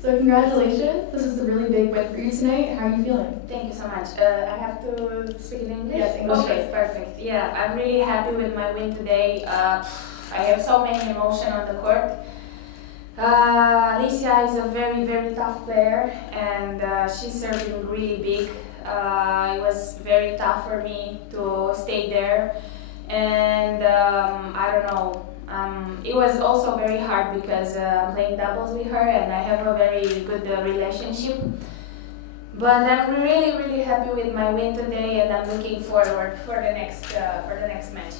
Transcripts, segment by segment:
So congratulations. This is a really big win for you tonight. How are you feeling? Thank you so much. I have to speak in English? Yes, English. Okay, perfect. Yeah, I'm really happy with my win today. I have so many emotions on the court. Alicia is a very, very tough player, and she's serving really big. It was very tough for me to stay there, and I don't know. It was also very hard because I'm playing doubles with her, and I have a very good relationship. But I'm really, really happy with my win today, and I'm looking forward for the next match.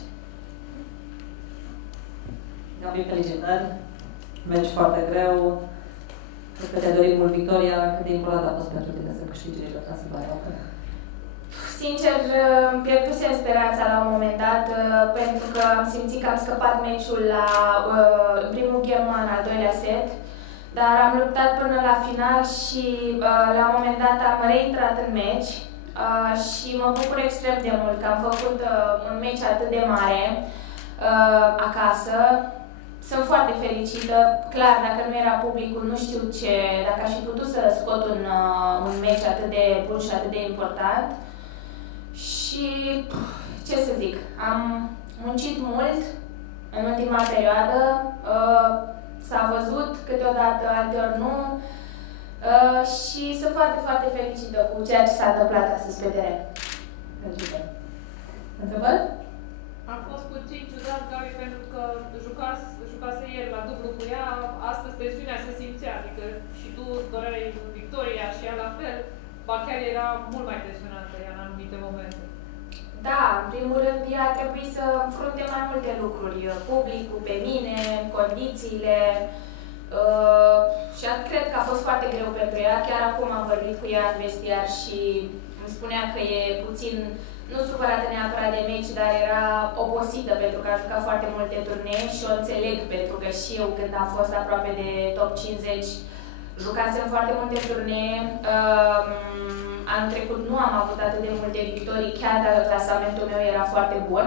Gabi, felicitări! Meci foarte greu. Cred că te dorim mult victoria. Cât de important a fost pentru tine să câștigi la Transilvania Open? Sincer, pierdusem speranța la un moment dat, pentru că am simțit că am scăpat meciul în primul game, în al doilea set, dar am luptat până la final și la un moment dat am reintrat în meci și mă bucur extrem de mult că am făcut un meci atât de mare acasă. Sunt foarte fericită. Clar, dacă nu era publicul, nu știu dacă aș fi putut să scot un meci atât de bun și atât de important. Și ce să zic, am muncit mult în ultima perioadă, s-a văzut câteodată, alteori nu, și sunt foarte, foarte fericită cu ceea ce s-a întâmplat astăzi pe teren. Felicitări! Întrebări? A fost puțin ciudat, Gabi, pentru că jucase ieri la dublu cu ea, astăzi tensiunea se simțea, adică și tu îți doreai victoria și ea la fel, ba chiar era mult mai tensionată ea în anumite momente. Da, în primul rând, ea a trebuit să înfrunte mai multe lucruri, publicul, pe mine, condițiile, și cred că a fost foarte greu pentru ea. Chiar acum am vorbit cu ea în vestiar și îmi spunea că e puțin, nu supărată neapărat de meci, dar era obosită pentru că a jucat foarte multe turnee și o înțeleg, pentru că și eu, când am fost aproape de top 50, jucasem foarte multe turnee. Anul trecut nu am avut atât de multe victorii, chiar dacă clasamentul meu era foarte bun.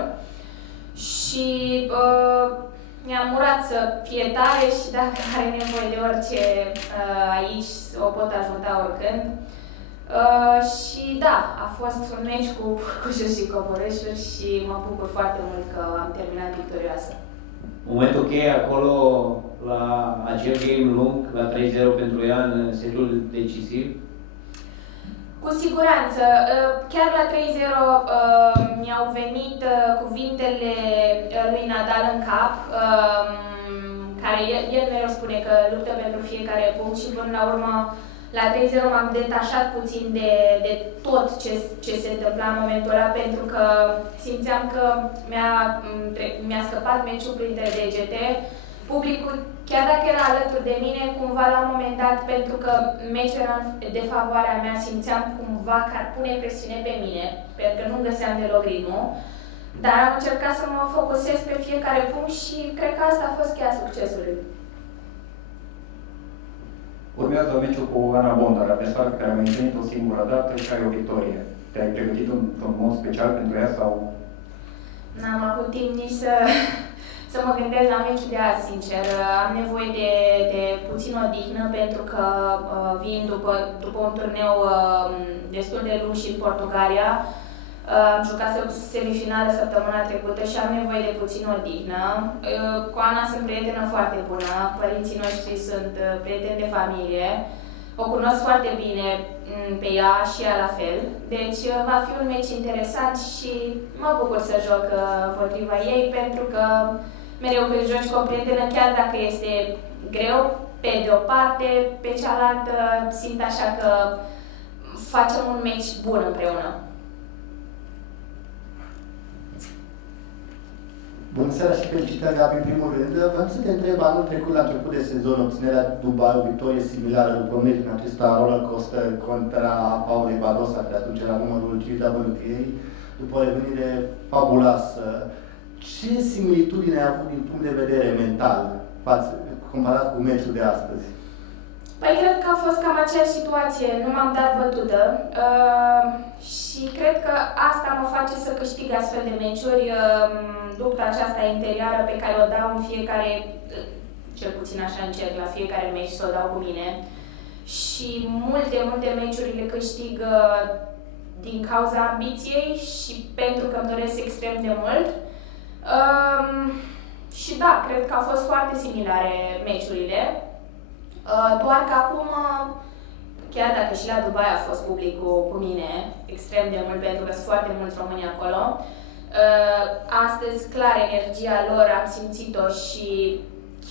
Și mi-am urat să fie tare și dacă are nevoie de orice aici, o pot ajuta oricând. Și da, a fost un meci cu Pucușuri și coborâșuri și mă bucur foarte mult că am terminat victorioasă. Momentul cheie acolo, la acel game lung, la 3-0 pentru ea, în setul decisiv? Cu siguranță. Chiar la 3-0 mi-au venit cuvintele lui Nadal în cap, care el mereu spune că luptă pentru fiecare punct și până la urmă la 3-0 m-am detașat puțin de tot ce se întâmpla în momentul ăla, pentru că simțeam că mi-a scăpat meciul printre degete. Publicul, chiar dacă era alături de mine, cumva la un moment dat, pentru că meciul era de favoarea mea, simțeam cumva că ar pune presiune pe mine, pentru că nu găseam deloc ritmul. Dar am încercat să mă focusez pe fiecare punct și cred că asta a fost cheia succesului. Urmează meciul cu Ana Bondar, adversar pe care am întâlnit o singură dată și ai o victorie. Te-ai pregătit într-un mod special pentru ea sau? N-am avut timp nici să mă gândesc la meciul de azi, sincer. Am nevoie de puțin odihnă, pentru că vin după un turneu destul de lung și în Portugalia. Am jucat semifinală săptămâna trecută și am nevoie de puțin odihnă. Cu Ana sunt prietenă foarte bună, părinții noștri sunt prieteni de familie. O cunosc foarte bine pe ea și ea la fel. Deci va fi un meci interesant și mă bucur să joc împotriva ei, pentru că mereu când joci cu o prietenă, chiar dacă este greu, pe de o parte, pe cealaltă simt așa că facem un meci bun împreună. Bună seara și felicitări, Gabi, în primul rând. Vreau să te întreb, anul trecut, la început de sezon, obținerea Dubai, o victorie similară după meci în acesta roller coaster contra Paului Badosa, care atunci era numărul GWTA, după o revenire fabuloasă. Ce similitudine ai avut din punct de vedere mental, comparat cu meciul de astăzi? Păi cred că a fost cam aceeași situație, nu m-am dat bătută și cred că asta mă face să câștig astfel de meciuri, lupta aceasta interioară pe care o dau în fiecare, cel puțin așa încerc, la fiecare meci să o dau cu mine. și multe meciuri le câștig din cauza ambiției și pentru că îmi doresc extrem de mult. Și da, cred că au fost foarte similare meciurile, doar că acum, chiar dacă și la Dubai a fost publicul cu mine extrem de mult, pentru că sunt foarte mulți români acolo, astăzi, clar, energia lor am simțit-o și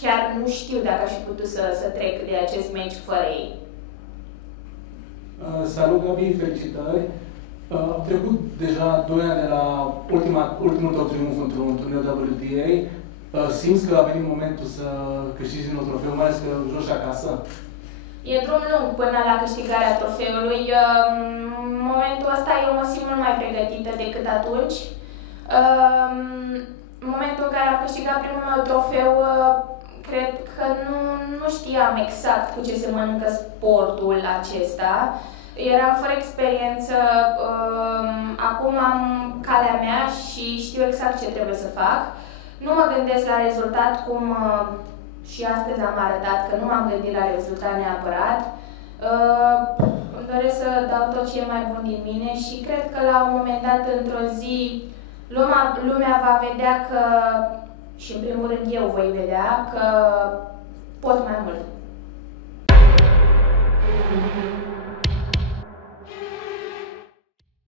chiar nu știu dacă aș fi putut să trec de acest meci fără ei. Salut, Gabi, felicitări! Au trecut deja 2 ani de la ultimul tău triumf într-un turneu WTA. Simți că a venit momentul să câștigi din nou trofeu, mai ales că joci acasă? E drum lung până la câștigarea trofeului. În momentul ăsta eu mă simt mult mai pregătită decât atunci. În momentul în care am câștigat primul meu trofeu, cred că nu știam exact cu ce se mănâncă sportul acesta. Eram fără experiență, acum am calea mea și știu exact ce trebuie să fac. Nu mă gândesc la rezultat, cum și astăzi am arătat că nu m-am gândit la rezultat neapărat. Îmi doresc să dau tot ce e mai bun din mine și cred că la un moment dat, într-o zi, lumea va vedea că, și în primul rând eu voi vedea, că pot mai mult.